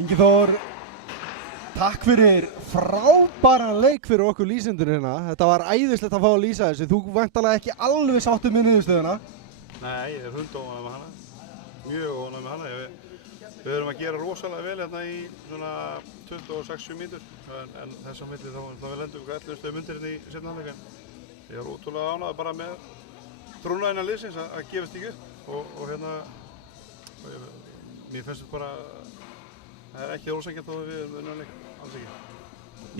Ingi Þór, takk fyrir frábæran leik fyrir okkur lýsendur hérna. Þetta var æðislegt að fá að lýsa þessu. Þú væntanlega ekki alveg sáttur með niðurstöðuna. Nei, ég er hundónægð með hana. Mjög ónægð með hana. Við erum að gera rosalega vel hérna í svona 26 mínútur. En þess að milli þá við lendum við 11 stöðum undir hérna í seinni hálfleik. Ég er ótrúlega ánægður bara með trúna innan liðsins að gefast ekki upp. Og hérna, mér finnst þetta bara, það er ekki ósanngjarnt þó að við erum unnið leik, alls ekki.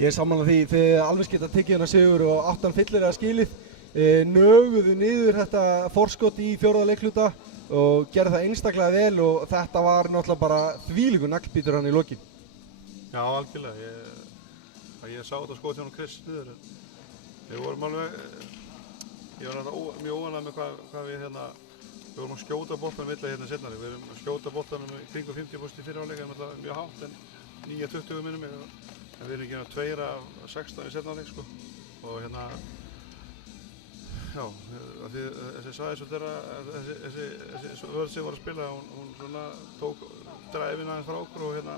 Ég er sammála því, þið alveg geta tekið hérna sigur og áttan fyllilega skilið. Nöguðu niður þetta forskot í fjórða leikhluta og gerði það einstaklega vel og þetta var náttúrulega bara þvílíkur naglbítur hann í lokin. Já, algjörlega. Ég sá þetta skot hjá hann Chris niður. Við vorum alveg, ég var náttúrulega mjög óánægður með hvað við hérna, við vorum að skjóta boltanum illa hérna seinna. Við vorum að skjóta boltanum í kringum 50% í fyrra hálfleik, það er mjög hátt en 9-20 minnum mig. En við erum ekki að 2 af 16 í seinna hálfleik sko. Og hérna, já, þessi sæðis og þessi vörð sem var að spila, hún svona tók dræfin aðeins frá okkur og hérna,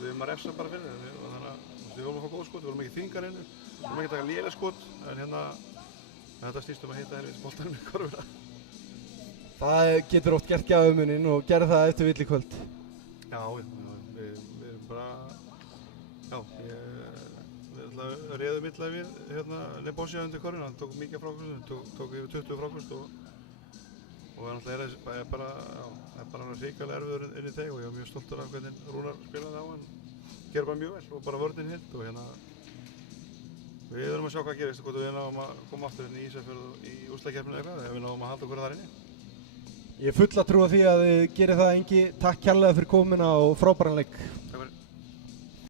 við erum að refsa bara fyrir það. Þannig að við vorum að fá góð skot, við vorum ekki þvingar inni, við vorum ekki að taka léleg skot, en hérna, þetta snýst að hitta helvítis boltanum í korfuna. Það getur oft gert gæfumuninn og gerði það eftir vill í kvöld. Já, við erum bara, já, við réðum illa við hérna Lebosja undir korfuna, hann tók mikið frákvöst, tók yfir 20 frákvöst og náttúrulega er bara hrikalega erfiður inn í teg og ég var mjög stoltur af hvernig Rúnar spilaði á hann, gerði bara mjög vel og bara vörnin hitt og hérna við erum að sjá hvað gerist og hvort við náum að koma aftur inn í Ísafjörð og í úrslitakeppnina eitthvað ef við náum að halda okkur þar inni. Ég er full að trúa því að þið gerir það, Ingi. Takk kærlega fyrir komuna og frábæran leik.